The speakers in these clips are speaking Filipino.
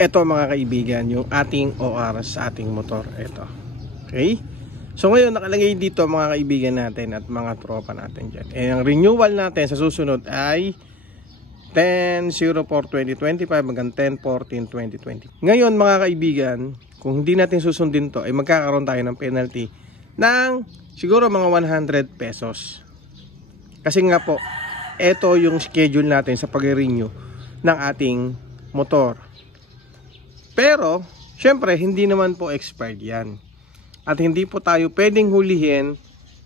Ito mga kaibigan, yung ating OR sa ating motor. Ito. Okay? So ngayon nakalagay dito mga kaibigan natin at mga tropa natin dyan. Ang renewal natin sa susunod ay 10/04/2025 hanggang 10/14/2020. Ngayon mga kaibigan, kung hindi natin susundin to ay magkakaroon tayo ng penalty ng siguro mga 100 pesos. Kasi nga po, ito yung schedule natin sa pag-renew ng ating motor. Pero, syempre, hindi naman po expired yan. At hindi po tayo pwedeng hulihin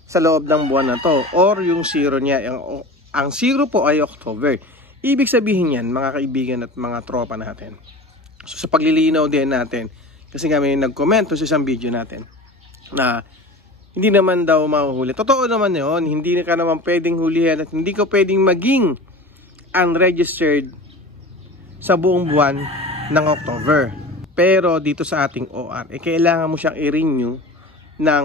sa loob ng buwan na to. Or yung zero niya. Ang zero po ay October. Ibig sabihin yan, mga kaibigan at mga tropa natin. So, sa paglilinaw din natin, kasi kami nag-comment sa isang video natin, na hindi naman daw mahuhuli. Totoo naman yun. Hindi ka naman pwedeng hulihin at hindi ka pwedeng maging unregistered sa buong buwan ng October. Pero dito sa ating OR, kailangan mo siyang i-renew ng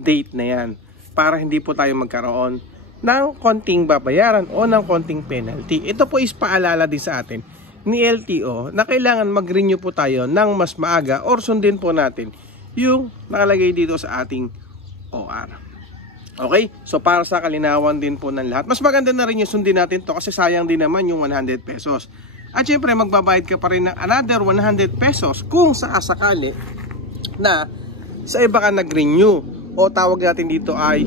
date na yan para hindi po tayo magkaroon ng konting babayaran o ng konting penalty. Ito po is paalala din sa atin ni LTO na kailangan mag-renew po tayo ng mas maaga or sundin po natin yung nakalagay dito sa ating OR. Okay? So para sa kalinawan din po ng lahat, mas maganda na rin yung sundin natin to kasi sayang din naman yung 100 pesos. At syempre magbabayad ka pa rin ng another 100 pesos kung sakasakali na sa iba ka nag-renew o tawag natin dito ay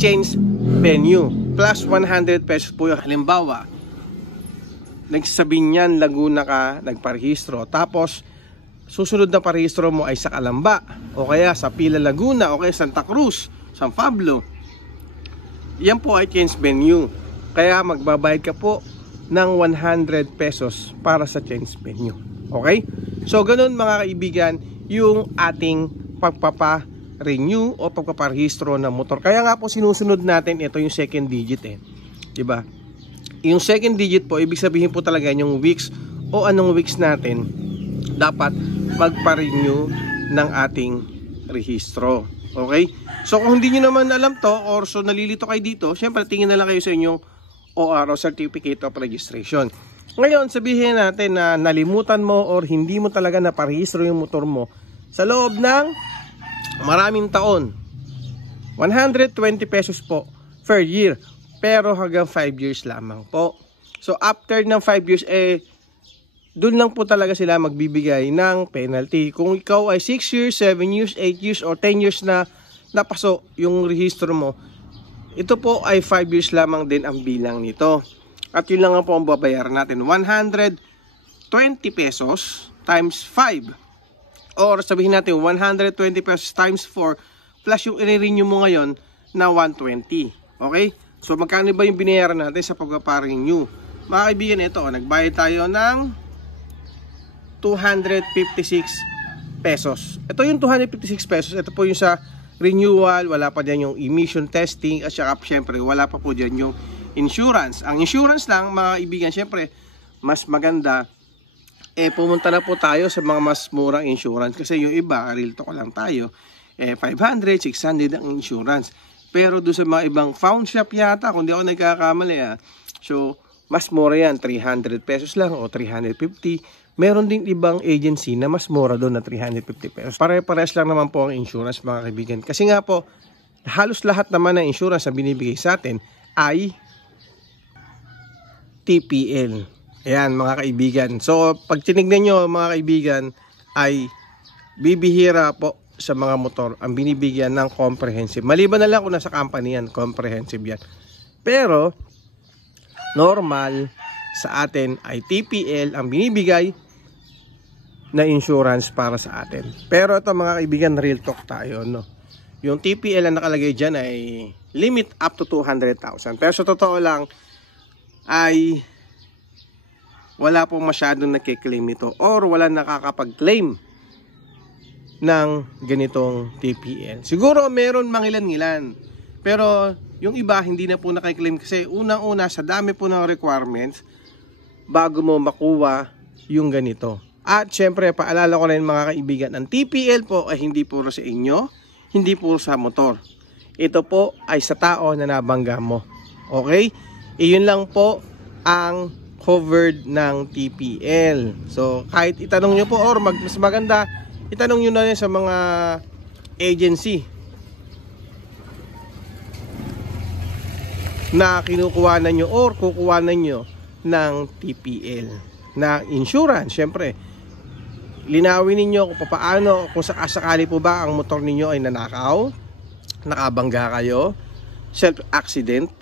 change venue plus 100 pesos po yung halimbawa nagsasabi niyan Laguna ka nagparehistro tapos susunod na parehistro mo ay sa Calamba o kaya sa Pila Laguna o kaya Santa Cruz, San Pablo, yan po ay change venue kaya magbabayad ka po ng 100 pesos para sa change venue. Okay? So, ganun mga kaibigan, yung ating pagpapa-renew o pagpaparehistro ng motor. Kaya nga po sinusunod natin ito yung second digit eh. Diba? Yung second digit po, ibig sabihin po talaga yung weeks o anong weeks natin dapat magpa-renew ng ating rehistro. Okay? So, kung hindi nyo naman alam to or so nalilito kayo dito, syempre tingin na lang kayo sa inyong OR o Certificate of Registration. Ngayon, sabihin natin na nalimutan mo or hindi mo talaga naparehistro yung motor mo sa loob ng maraming taon. 120 pesos po per year. Pero hanggang 5 years lamang po. So, after ng 5 years, dun lang po talaga sila magbibigay ng penalty. Kung ikaw ay 6 years, 7 years, 8 years, or 10 years na napaso yung rehistro mo, ito po ay 5 years lamang din ang bilang nito. At yun lang po ang babayaran natin. 120 pesos times 5. Or sabihin natin 120 pesos times 4 plus yung i-renew mo ngayon na 120. Okay? So magkano ba yung binayaran natin sa pagpapa-renew? Mga kaibigan, ito. Nagbayad tayo ng 256 pesos. Ito yung 256 pesos. Ito po yung sa renewal, wala pa dyan yung emission testing at saka syempre wala pa po dyan yung insurance. Ang insurance lang mga kaibigan, syempre mas maganda pumunta na po tayo sa mga mas murang insurance kasi yung iba, real talk lang tayo 500, 600 ang insurance. Pero doon sa mga ibang found shop yata, kung di ako nagkakamali so mas mura yan, 300 pesos lang o 350. Meron din ibang agency na mas mura doon na 350 pesos. Pare-pares lang naman po ang insurance mga kaibigan. Kasi nga po, halos lahat naman ng insurance na binibigay sa atin ay TPL. Ayan mga kaibigan. So pag tinignan nyo mga kaibigan ay bibihira po sa mga motor ang binibigyan ng comprehensive. Maliban na lang kung nasa company yan, comprehensive yan. Pero normal sa atin ay TPL ang binibigay na insurance para sa atin. Pero ito mga kaibigan, real talk tayo, no? Yung TPL ang nakalagay dyan ay limit up to 200,000. Pero sa totoo lang ay wala pong masyadong nakiklaim ito or wala nakakapag-claim ng ganitong TPL. Siguro meron mangilan-ngilan. Pero yung iba hindi na po nakiklaim kasi unang-una sa dami po ng requirements bago mo makuha yung ganito. At syempre, paalala ko rin mga kaibigan, ang TPL po ay hindi puro sa inyo, hindi puro sa motor. Ito po ay sa tao na nabangga mo. Okay? Iyon lang po ang covered ng TPL. So kahit itanong nyo po, or mas maganda itanong nyo na yan sa mga agency na kinukuhanan nyo or kukuhanan nyo ng TPL na insurance. Syempre, linawin ninyo kung paano, kung sakali po ba ang motor ninyo ay nanakaw, nakabangga kayo, self-accident,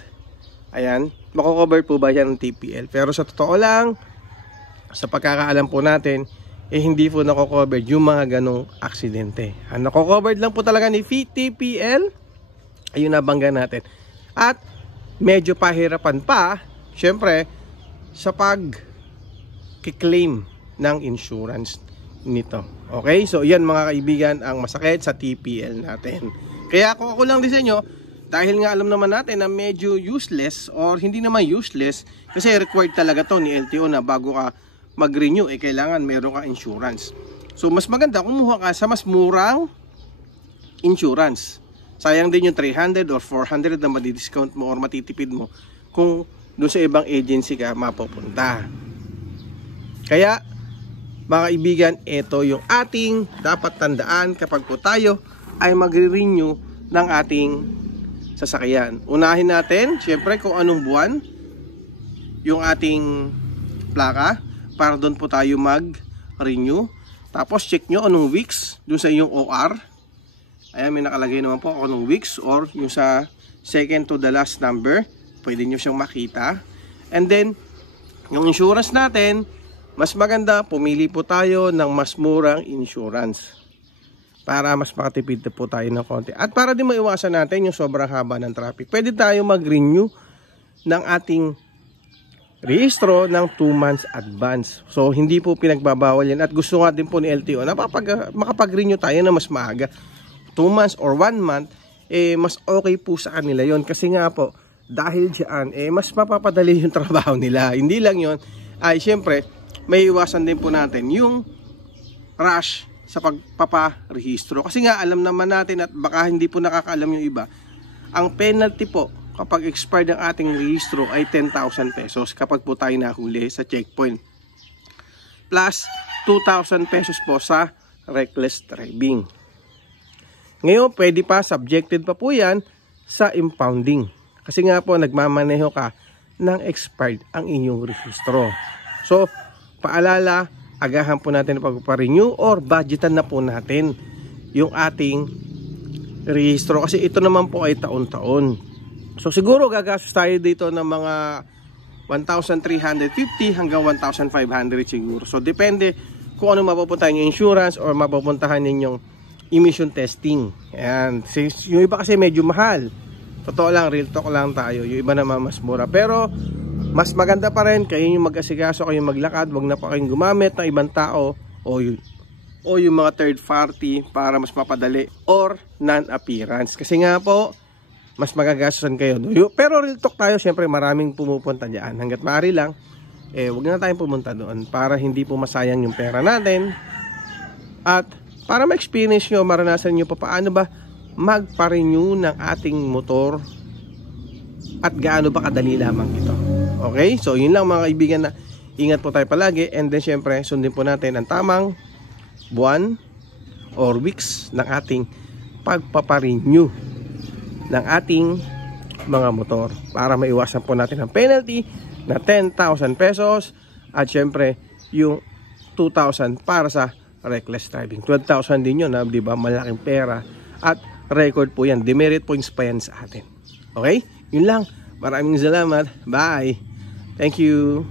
ayan, mako-cover po ba yan ng TPL? Pero sa totoo lang, sa pagkakaalam po natin, hindi po nako-cover yung mga ganong aksidente. Ang nako-covered lang po talaga ni TPL ay yung nabangga natin. At medyo pahirapan pa, syempre, sa pag-claim ng insurance nito. Okay? So, yan mga kaibigan ang masakit sa TPL natin. Kaya kung ako lang din sa inyo, dahil nga alam naman natin na medyo useless or hindi naman useless kasi required talaga to ni LTO na bago ka mag-renew kailangan meron ka insurance. So mas maganda kumuha ka sa mas murang insurance. Sayang din yung 300 or 400 na madi-discount mo or matitipid mo kung doon sa ibang agency ka mapupunta. Kaya mga kaibigan, ito yung ating dapat tandaan kapag po tayo ay magre-renew ng ating sasakyan. Unahin natin, syempre kung anong buwan yung ating plaka para doon po tayo mag-renew. Tapos check nyo anong weeks doon sa inyong OR. Ayan, may nakalagay naman po anong weeks or yung sa second to the last number. Pwede nyo siyang makita. And then, yung insurance natin, mas maganda, pumili po tayo ng mas murang insurance para mas makatipid po tayo ng konti. At para din maiwasan natin yung sobrang haba ng traffic, pwede tayo mag-renew ng ating rehistro ng 2 months advance. So, hindi po pinagbabawal yan. At gusto nga din po ni LTO na makapag-renew tayo na mas maaga. 2 months or 1 month, mas okay po sa kanila yon. Kasi nga po, dahil dyan, mas mapapadali yung trabaho nila. Hindi lang yon, ay syempre, may iwasan din po natin yung rush sa pagpaparehistro. Kasi nga alam naman natin at baka hindi po nakakaalam yung iba, ang penalty po kapag expired ang ating rehistro ay 10,000 pesos kapag po tayo nahuli sa checkpoint. Plus 2,000 pesos po sa reckless driving. Ngayon, pwede pa, subjected pa po yan sa impounding. Kasi nga po, nagmamaneho ka ng expired ang inyong rehistro. So, paalala, agahan po natin pagpaparenew or budgetan na po natin yung ating rehistro. Kasi ito naman po ay taon-taon. So siguro gagastos tayo dito ng mga 1,350 hanggang 1,500 siguro. So depende kung ano mapupuntahan yung insurance or mapupuntahan ninyong emission testing. Ayan. Yung iba kasi medyo mahal. Totoo lang, real talk lang tayo. Yung iba naman mas mura. Pero mas maganda pa rin kayo yung mag-asikaso, kayo maglakad, wag na pa kayong gumamit ng ibang tao o yung mga third party para mas mapadali or non-appearance. Kasi nga po, mas magagastusan kayo. Pero real talk tayo, syempre maraming pumupunta dyan. Hanggat maaari lang, wag na tayong pumunta doon para hindi po masayang yung pera natin. At para ma-experience nyo, maranasan nyo pa paano ba magpa-renew ng ating motor at gaano ba kadali lamang ito. Okay? So, yun lang mga kaibigan na ingat po tayo palagi. And then, syempre, sundin po natin ang tamang buwan or weeks ng ating pagpaparenew ng ating mga motor para maiwasan po natin ang penalty na 10,000 pesos at syempre, yung 2,000 para sa reckless driving. 12,000 din yun, di ba? Malaking pera at record po yan. Demerit points pa yan sa atin. Okay? Yun lang. Maraming salamat. Bye. Thank you.